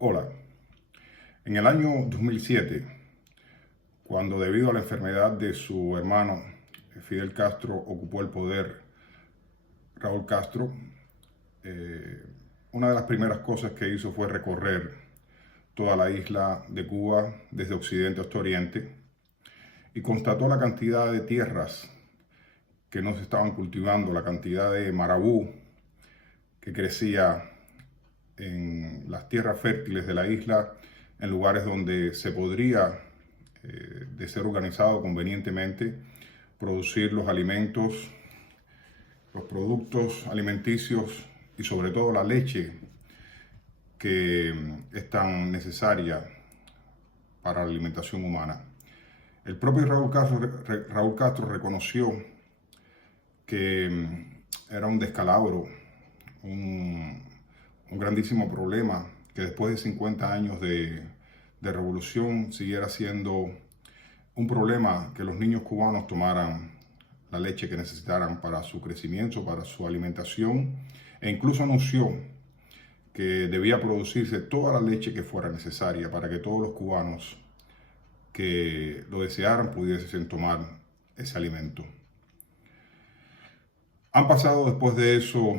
Hola, en el año 2007, cuando debido a la enfermedad de su hermano Fidel Castro ocupó el poder Raúl Castro, eh, una de las primeras cosas que hizo fue recorrer toda la isla de Cuba desde occidente hasta oriente y constató la cantidad de tierras que no se estaban cultivando, la cantidad de marabú que crecía en las tierras fértiles de la isla, en lugares donde se podría, de ser organizado convenientemente, producir los alimentos, los productos alimenticios y sobre todo la leche que es tan necesaria para la alimentación humana. El propio Raúl Castro reconoció que era un descalabro, un, un grandísimo problema que después de 50 años de revolución siguiera siendo un problema que los niños cubanos tomaran la leche que necesitaran para su crecimiento, para su alimentación, e incluso anunció que debía producirse toda la leche que fuera necesaria para que todos los cubanos que lo desearan pudiesen tomar ese alimento. Han pasado después de eso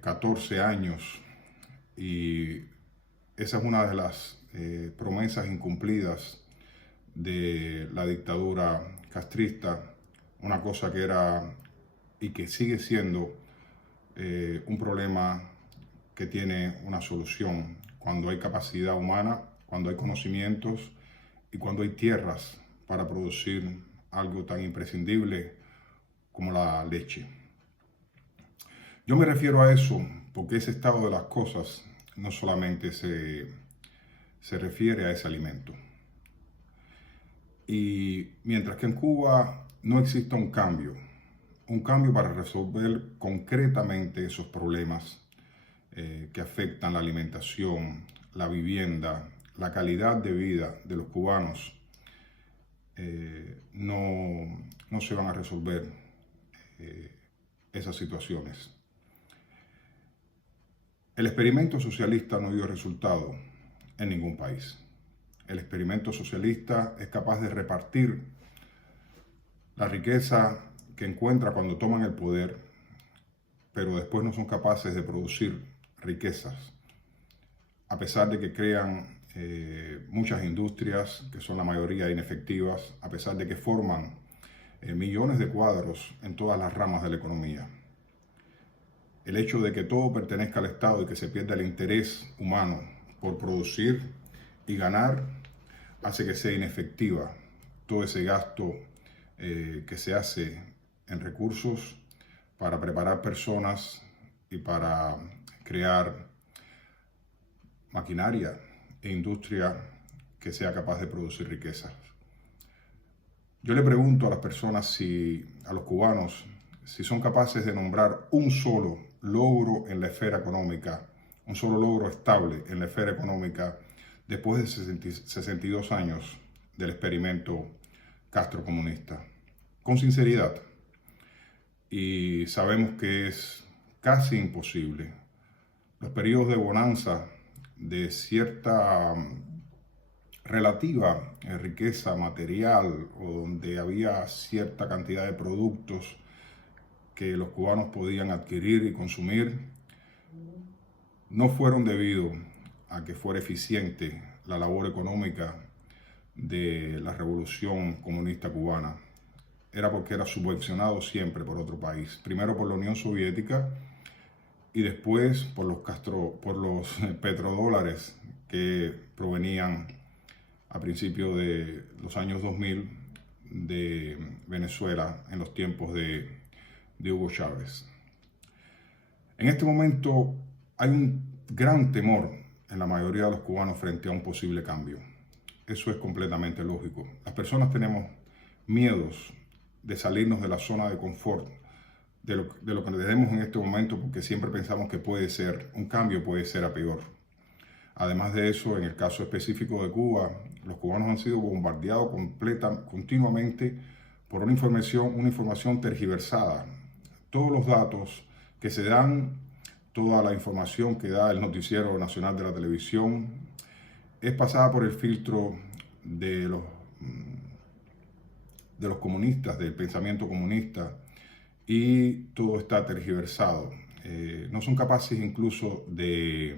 14 años y esa es una de las promesas incumplidas de la dictadura castrista, una cosa que era y que sigue siendo un problema que tiene una solución cuando hay capacidad humana, cuando hay conocimientos y cuando hay tierras para producir algo tan imprescindible como la leche. Yo me refiero a eso porque ese estado de las cosas no solamente se refiere a ese alimento. Y mientras que en Cuba no exista un cambio para resolver concretamente esos problemas que afectan la alimentación, la vivienda, la calidad de vida de los cubanos, no se van a resolver esas situaciones. El experimento socialista no dio resultado en ningún país. El experimento socialista es capaz de repartir la riqueza que encuentra cuando toman el poder, pero después no son capaces de producir riquezas, a pesar de que crean muchas industrias que son la mayoría inefectivas, a pesar de que forman millones de cuadros en todas las ramas de la economía. El hecho de que todo pertenezca al Estado y que se pierda el interés humano por producir y ganar hace que sea inefectiva todo ese gasto que se hace en recursos para preparar personas y para crear maquinaria e industria que sea capaz de producir riquezas. Yo le pregunto a las personas, a los cubanos, si son capaces de nombrar un solo logro en la esfera económica, un solo logro estable en la esfera económica después de 62 años del experimento castrocomunista. Con sinceridad. Y sabemos que es casi imposible. Los periodos de bonanza, de cierta relativa riqueza material o donde había cierta cantidad de productos que los cubanos podían adquirir y consumir, no fueron debido a que fuera eficiente la labor económica de la revolución comunista cubana. Era porque era subvencionado siempre por otro país. Primero por la Unión Soviética y después por los petrodólares que provenían a principios de los años 2000 de Venezuela en los tiempos de Hugo Chávez. En este momento hay un gran temor en la mayoría de los cubanos frente a un posible cambio. Eso es completamente lógico. Las personas tenemos miedos de salirnos de la zona de confort, de lo que tenemos en este momento, porque siempre pensamos que puede ser, un cambio puede ser a peor. Además de eso, en el caso específico de Cuba, los cubanos han sido bombardeados continuamente por una información tergiversada. Todos los datos que se dan toda la información que da el Noticiero Nacional de la Televisión es pasada por el filtro de los comunistas, del pensamiento comunista, y todo está tergiversado. No son capaces incluso de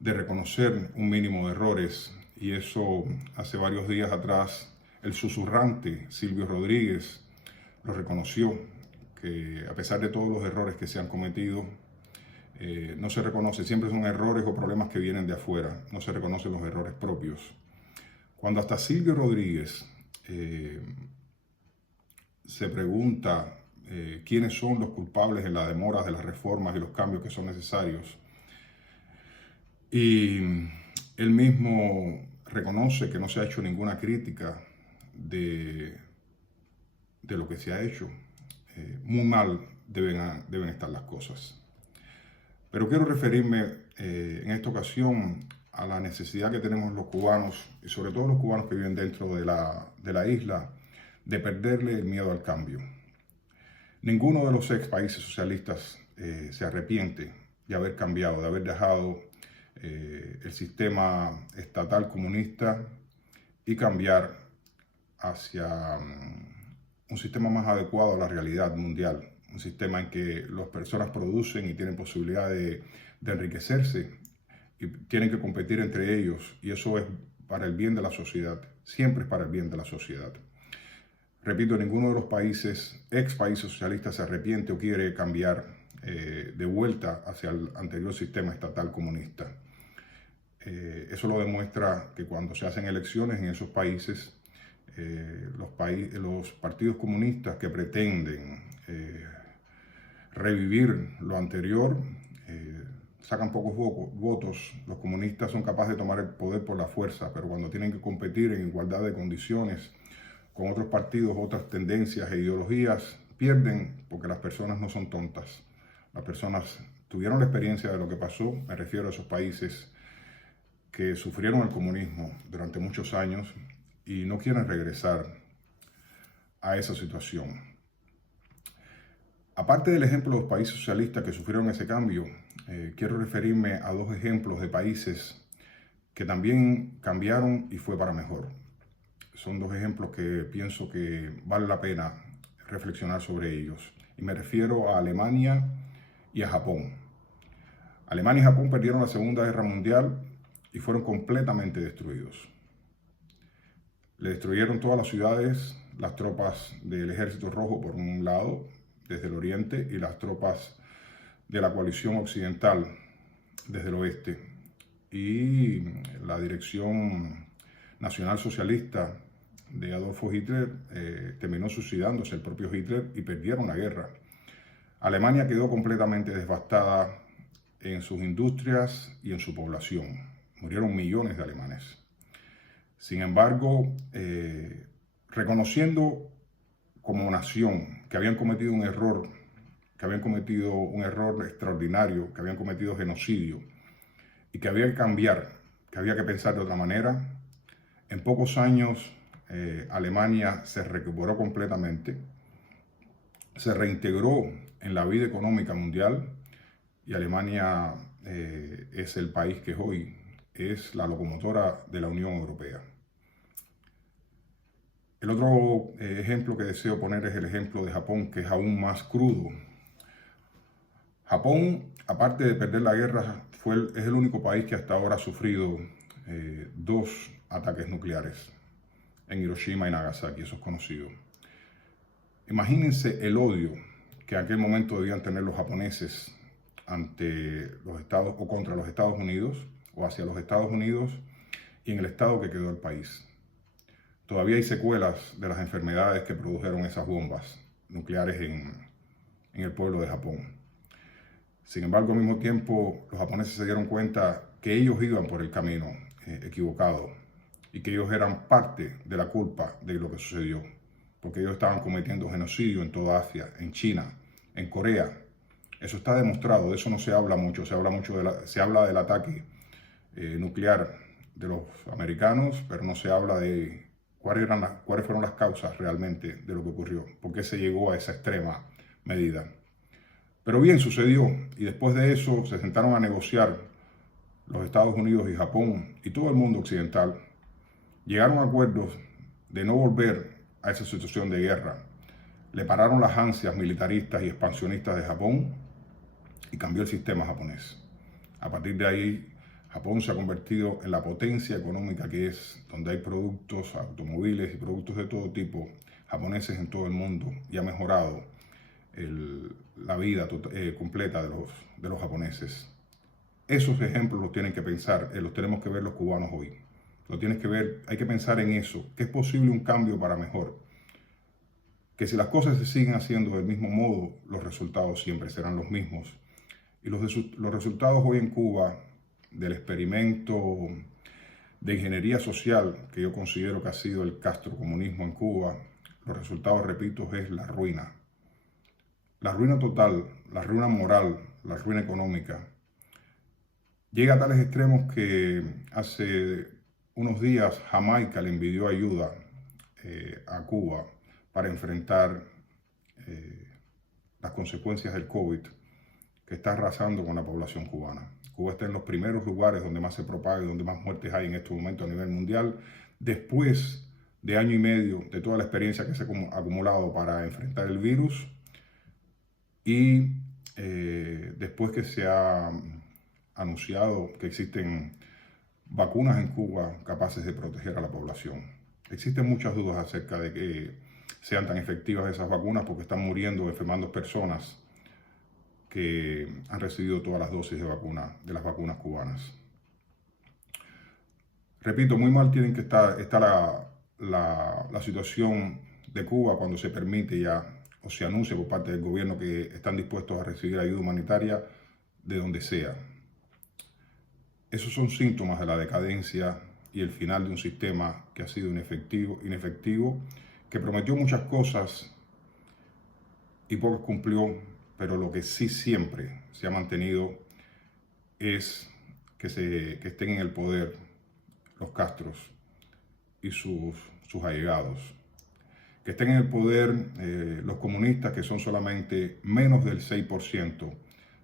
reconocer un mínimo de errores, y eso hace varios días atrás el susurrante Silvio Rodríguez lo reconoció, que a pesar de todos los errores que se han cometido, no se reconoce, siempre son errores o problemas que vienen de afuera, no se reconocen los errores propios. Cuando hasta Silvio Rodríguez se pregunta quiénes son los culpables en la demora de las reformas y los cambios que son necesarios, y él mismo reconoce que no se ha hecho ninguna crítica de lo que se ha hecho, muy mal deben estar las cosas. Pero quiero referirme en esta ocasión a la necesidad que tenemos los cubanos, y sobre todo los cubanos que viven dentro de la isla, de perderle el miedo al cambio. Ninguno de los ex países socialistas se arrepiente de haber cambiado, de haber dejado el sistema estatal comunista y cambiar hacia un sistema más adecuado a la realidad mundial, un sistema en que las personas producen y tienen posibilidad de enriquecerse y tienen que competir entre ellos, y eso es para el bien de la sociedad, siempre es para el bien de la sociedad. Repito, ninguno de los ex países socialistas se arrepiente o quiere cambiar de vuelta hacia el anterior sistema estatal comunista. Eso lo demuestra que cuando se hacen elecciones en esos países, los partidos comunistas que pretenden revivir lo anterior sacan pocos votos. Los comunistas son capaces de tomar el poder por la fuerza, pero cuando tienen que competir en igualdad de condiciones con otros partidos, otras tendencias e ideologías, pierden, porque las personas no son tontas. Las personas tuvieron la experiencia de lo que pasó, me refiero a esos países que sufrieron el comunismo durante muchos años y no quieren regresar a esa situación. Aparte del ejemplo de los países socialistas que sufrieron ese cambio, quiero referirme a dos ejemplos de países que también cambiaron y fue para mejor. Son dos ejemplos que pienso que vale la pena reflexionar sobre ellos. Y me refiero a Alemania y a Japón. Alemania y Japón perdieron la Segunda Guerra Mundial y fueron completamente destruidos. Le destruyeron todas las ciudades, las tropas del Ejército Rojo por un lado, desde el oriente, y las tropas de la coalición occidental desde el oeste. Y la dirección nacional socialista de Adolfo Hitler terminó suicidándose, el propio Hitler, y perdieron la guerra. Alemania quedó completamente devastada en sus industrias y en su población. Murieron millones de alemanes. Sin embargo, reconociendo como nación que habían cometido un error, extraordinario, que habían cometido genocidio y que había que cambiar, que había que pensar de otra manera, en pocos años Alemania se recuperó completamente, se reintegró en la vida económica mundial, y Alemania es el país que hoy es la locomotora de la Unión Europea. El otro ejemplo que deseo poner es el ejemplo de Japón, que es aún más crudo. Japón, aparte de perder la guerra, es el único país que hasta ahora ha sufrido 2 ataques nucleares en Hiroshima y Nagasaki, eso es conocido. Imagínense el odio que en aquel momento debían tener los japoneses ante los Estados o contra los Estados Unidos, o hacia los Estados Unidos, y en el estado que quedó el país. Todavía hay secuelas de las enfermedades que produjeron esas bombas nucleares en el pueblo de Japón. Sin embargo, al mismo tiempo, los japoneses se dieron cuenta que ellos iban por el camino equivocado y que ellos eran parte de la culpa de lo que sucedió, porque ellos estaban cometiendo genocidio en toda Asia, en China, en Corea. Eso está demostrado, de eso no se habla mucho, se habla del ataque nuclear de los americanos, pero no se habla de cuáles fueron las causas realmente de lo que ocurrió, por qué se llegó a esa extrema medida. Pero bien, sucedió, y después de eso se sentaron a negociar los Estados Unidos y Japón y todo el mundo occidental. Llegaron a acuerdos de no volver a esa situación de guerra. Le pararon las ansias militaristas y expansionistas de Japón y cambió el sistema japonés. A partir de ahí, Japón se ha convertido en la potencia económica que es, donde hay productos, automóviles y productos de todo tipo japoneses en todo el mundo, y ha mejorado la vida completa de los japoneses. Esos ejemplos los tienen que pensar, los tenemos que ver los cubanos hoy. Lo tienes que ver, hay que pensar en eso, que es posible un cambio para mejor. Que si las cosas se siguen haciendo del mismo modo, los resultados siempre serán los mismos. Y los resultados hoy en Cuba del experimento de ingeniería social, que yo considero que ha sido el castrocomunismo en Cuba, los resultados, repito, es la ruina. La ruina total, la ruina moral, la ruina económica. Llega a tales extremos que hace unos días Jamaica le envió ayuda a Cuba para enfrentar las consecuencias del COVID que está arrasando con la población cubana. Cuba está en los primeros lugares donde más se propaga y donde más muertes hay en este momento a nivel mundial, después de año y medio de toda la experiencia que se ha acumulado para enfrentar el virus y después que se ha anunciado que existen vacunas en Cuba capaces de proteger a la población. Existen muchas dudas acerca de que sean tan efectivas esas vacunas porque están muriendo, enfermando personas que han recibido todas las dosis de las vacunas cubanas. Repito, muy mal tienen que está la situación de Cuba cuando se permite ya o se anuncia por parte del gobierno que están dispuestos a recibir ayuda humanitaria de donde sea. Esos son síntomas de la decadencia y el final de un sistema que ha sido inefectivo, que prometió muchas cosas y pocas cumplió, pero lo que sí siempre se ha mantenido es que estén en el poder los Castros y sus allegados. Que estén en el poder los comunistas, que son solamente menos del 6%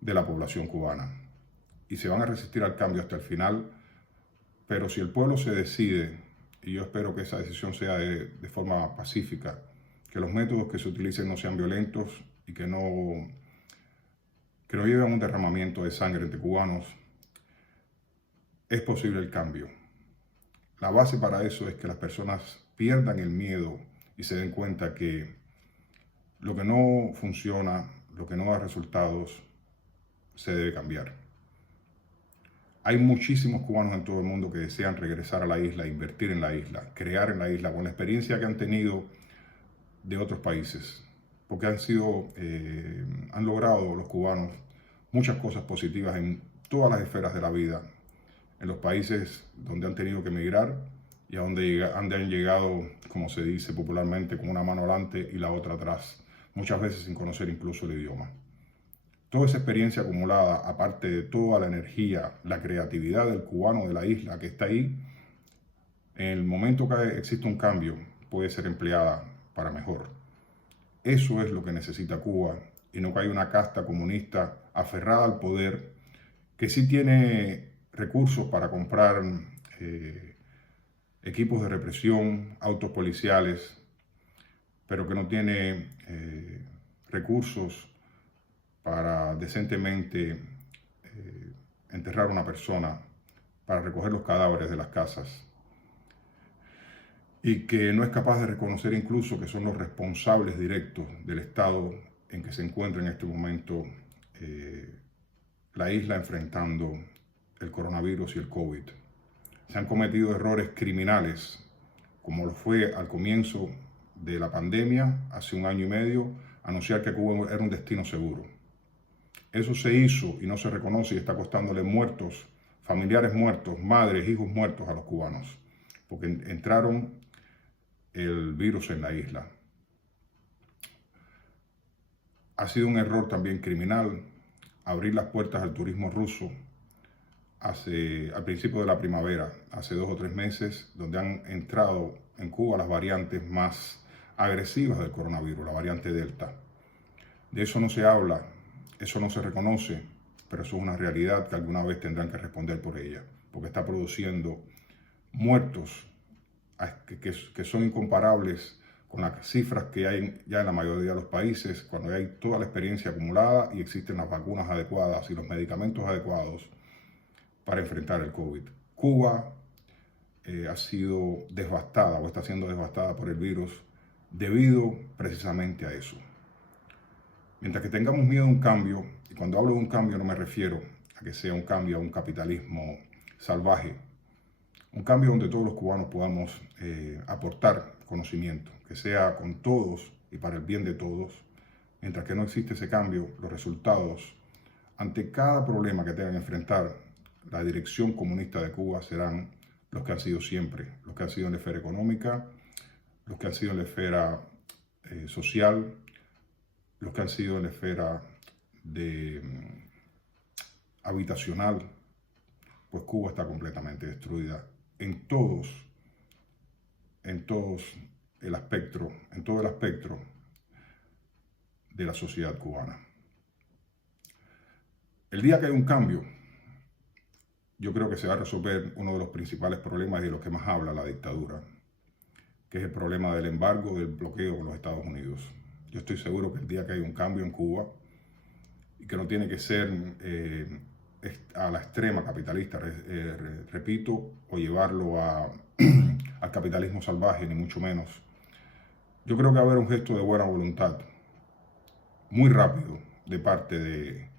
de la población cubana. Y se van a resistir al cambio hasta el final, pero si el pueblo se decide, y yo espero que esa decisión sea de forma pacífica, que los métodos que se utilicen no sean violentos y que no lleven a un derramamiento de sangre entre cubanos, es posible el cambio. La base para eso es que las personas pierdan el miedo y se den cuenta que lo que no funciona, lo que no da resultados, se debe cambiar. Hay muchísimos cubanos en todo el mundo que desean regresar a la isla, invertir en la isla, crear en la isla, con la experiencia que han tenido de otros países, porque han logrado los cubanos muchas cosas positivas en todas las esferas de la vida, en los países donde han tenido que emigrar y a donde han llegado, como se dice popularmente, con una mano adelante y la otra atrás, muchas veces sin conocer incluso el idioma. Toda esa experiencia acumulada, aparte de toda la energía, la creatividad del cubano de la isla que está ahí, en el momento que existe un cambio, puede ser empleada para mejor. Eso es lo que necesita Cuba, y no que haya una casta comunista aferrada al poder, que sí tiene recursos para comprar equipos de represión, autos policiales, pero que no tiene recursos para decentemente enterrar a una persona, para recoger los cadáveres de las casas, y que no es capaz de reconocer incluso que son los responsables directos del estado en que se encuentra en este momento la isla enfrentando el coronavirus y el COVID. Se han cometido errores criminales, como lo fue al comienzo de la pandemia, hace un año y medio, anunciar que Cuba era un destino seguro. Eso se hizo y no se reconoce y está costándole muertos, familiares muertos, madres, hijos muertos a los cubanos, porque entraron el virus en la isla. Ha sido un error también criminal abrir las puertas al turismo ruso al principio de la primavera, hace 2 o 3 meses, donde han entrado en Cuba las variantes más agresivas del coronavirus, la variante Delta. De eso no se habla eso no se reconoce, pero eso es una realidad que alguna vez tendrán que responder por ella, porque está produciendo muertos que son incomparables con las cifras que hay ya en la mayoría de los países, cuando hay toda la experiencia acumulada y existen las vacunas adecuadas y los medicamentos adecuados para enfrentar el COVID. Cuba ha sido devastada o está siendo devastada por el virus debido precisamente a eso. Mientras que tengamos miedo a un cambio, y cuando hablo de un cambio no me refiero a que sea un cambio a un capitalismo salvaje, un cambio donde todos los cubanos podamos aportar conocimiento, que sea con todos y para el bien de todos. Mientras que no existe ese cambio, los resultados ante cada problema que tengan que enfrentar la dirección comunista de Cuba serán los que han sido siempre, los que han sido en la esfera económica, los que han sido en la esfera social, los que han sido en la esfera habitacional, pues Cuba está completamente destruida en todo el espectro de la sociedad cubana. El día que hay un cambio, yo creo que se va a resolver uno de los principales problemas y de los que más habla la dictadura, que es el problema del embargo, del bloqueo con los Estados Unidos. Yo estoy seguro que el día que hay un cambio en Cuba, y que no tiene que ser a la extrema capitalista, repito, o llevarlo al capitalismo salvaje, ni mucho menos. Yo creo que va a haber un gesto de buena voluntad, muy rápido, de parte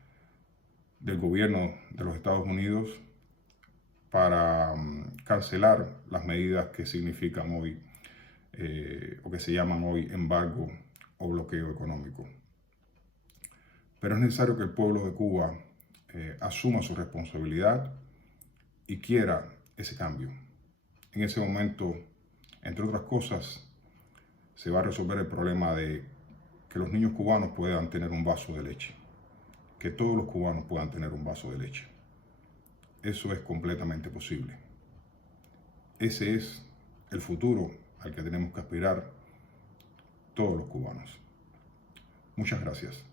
del gobierno de los Estados Unidos para cancelar las medidas que significan hoy, o que se llaman hoy embargo o bloqueo económico. Pero es necesario que el pueblo de Cuba asuma su responsabilidad y quiera ese cambio. En ese momento, entre otras cosas, se va a resolver el problema de que los niños cubanos puedan tener un vaso de leche, que todos los cubanos puedan tener un vaso de leche. Eso es completamente posible. Ese es el futuro al que tenemos que aspirar todos los cubanos. Muchas gracias.